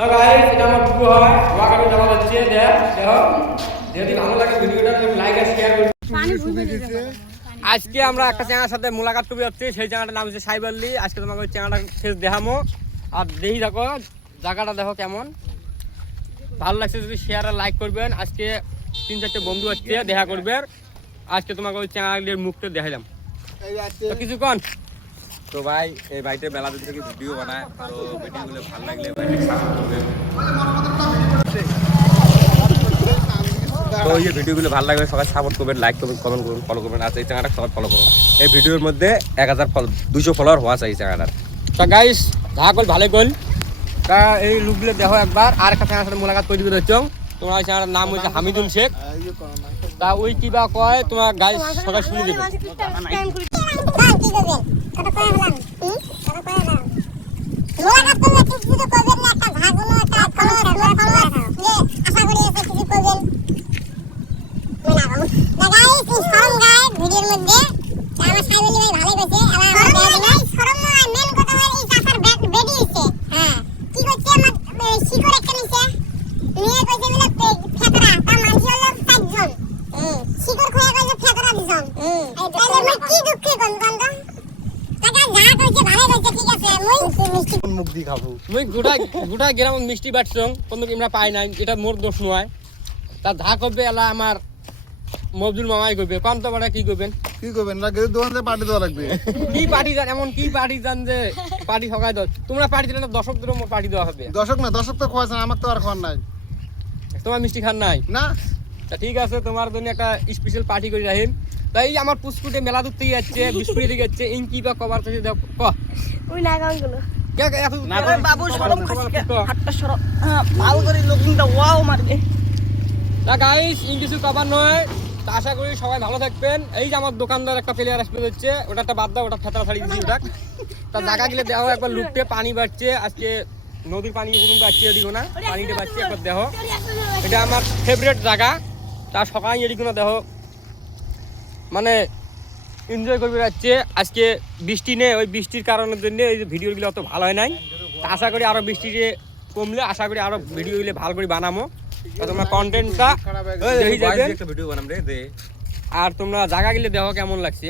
তো গাইস এটা আমার ভিডিও হয় ওয়াকারে যাওয়া হচ্ছে দেখো যদি ভালো লাগে ভিডিওটা লাইক আর শেয়ার করুন। আজকে আমরা একটা চ্যানেলের সাথে মোলাকাত করতে যাচ্ছি, সেই চ্যানেলটার নাম হচ্ছে সাইব আলী। আজকে তোমাকে ওই চ্যানেলটা শেষ দেখামো আর দেখি দেখো জায়গাটা দেখো কেমন ভালো লাগছে। যদি শেয়ার আর লাইক করবেন। আজকে 3-4টে বন্ধু আসছে দেখা করবেন। আজকে তোমাকে ওই চ্যানেলের মুখটা দেখালাম তো কিছুক্ষণ। তো ভাই এই ভাইটা মেলা দিন থেকে ভিডিও বানায়, তো ভিডিওগুলো ভালো লাগলে ভাইকে সাপোর্ট করবেন। তো এই ভিডিওগুলো ভালো লাগলে সবাই সাপোর্ট করবেন, লাইক করবেন, কমেন্ট করবেন, ফলো করবেন। আচ্ছা এই চ্যানেলটা সবাই ফলো করুন। এই ভিডিওর মধ্যে 200 ফলোয়ার হওয়া চাই চ্যানেলটার। তা গাইস দেখা কল ভালো কল। তা এই লুকগুলো দেখো একবার। আর একটা চ্যানেলের সাথে মোলাকাত করে দিবে হচ্ছে তোমার ওই চ্যানেলের নাম হচ্ছে হামিদুল শেখ। তা ওই কিবা কয় তোমার গাইস সবাই শুনে দেবে। গোটা গ্রাম মিষ্টি বাটছং কোনো আমরা পাই নাই, এটা মোর দোষ নয়। তা ধা করবে এলা আমার মবদুল মামাই করবে। কম তো বড় কি করবেন না গেলে দোকানে পার্টি দেওয়া লাগবে। কি পার্টি জান এমন কি পার্টি জান যে পার্টি সকায় দাও তোমরা পার্টি দিলে না দর্শকদের পার্টি দেওয়া হবে। দর্শক তো খোয়াছে না, আমার তো আর খাওয়ার নাই। তোমার মিষ্টি খান নাই না? তা ঠিক আছে, তোমার জন্য একটা স্পেশাল পার্টি করে রাখিম। তাই আমার পুষ্পুটে মেলা দূর থেকে যাচ্ছে, বিস্কুট দিকে যাচ্ছে, ইনকি বা কভার থেকে দাও ক ওই নাগানগুলো বাবু শরম খাসকে হাতটা শরম ভালো করে লুকিংটা ওয়াও মারবে। তা গাইস ইন কিছু কভার নয়। তা আশা করি সবাই ভালো থাকবেন। এই যে আমার দোকানদার একটা প্লেয়ার আসবে হচ্ছে, ওটা একটা বাদ দাও, ওটা ফেতরা ছাড়িয়ে দিচ্ছি ওটা। তা জায়গা গেলে দেখো একবার লুকটে পানি বাড়ছে। আজকে নদীর পানি পর্যন্ত আসছে এদিকে না, পানিটা বাড়ছে একবার দেখো। এটা আমার ফেভারিট জায়গা। তা সকালে এদিকে না দেখো মানে এনজয় করবে যাচ্ছে। আজকে বৃষ্টি নেই, ওই বৃষ্টির কারণের জন্য এই যে ভিডিওগুলো অত ভালো হয় নাই। তা আশা করি আরও বৃষ্টি কমলে আশা করি আরও ভিডিওগুলো ভালো করে বানাবো। তোমরা কন্টেন্টটা ভিডিও বানাম রে দে। আর তোমরা জায়গা গেলে দেখো কেমন লাগছে।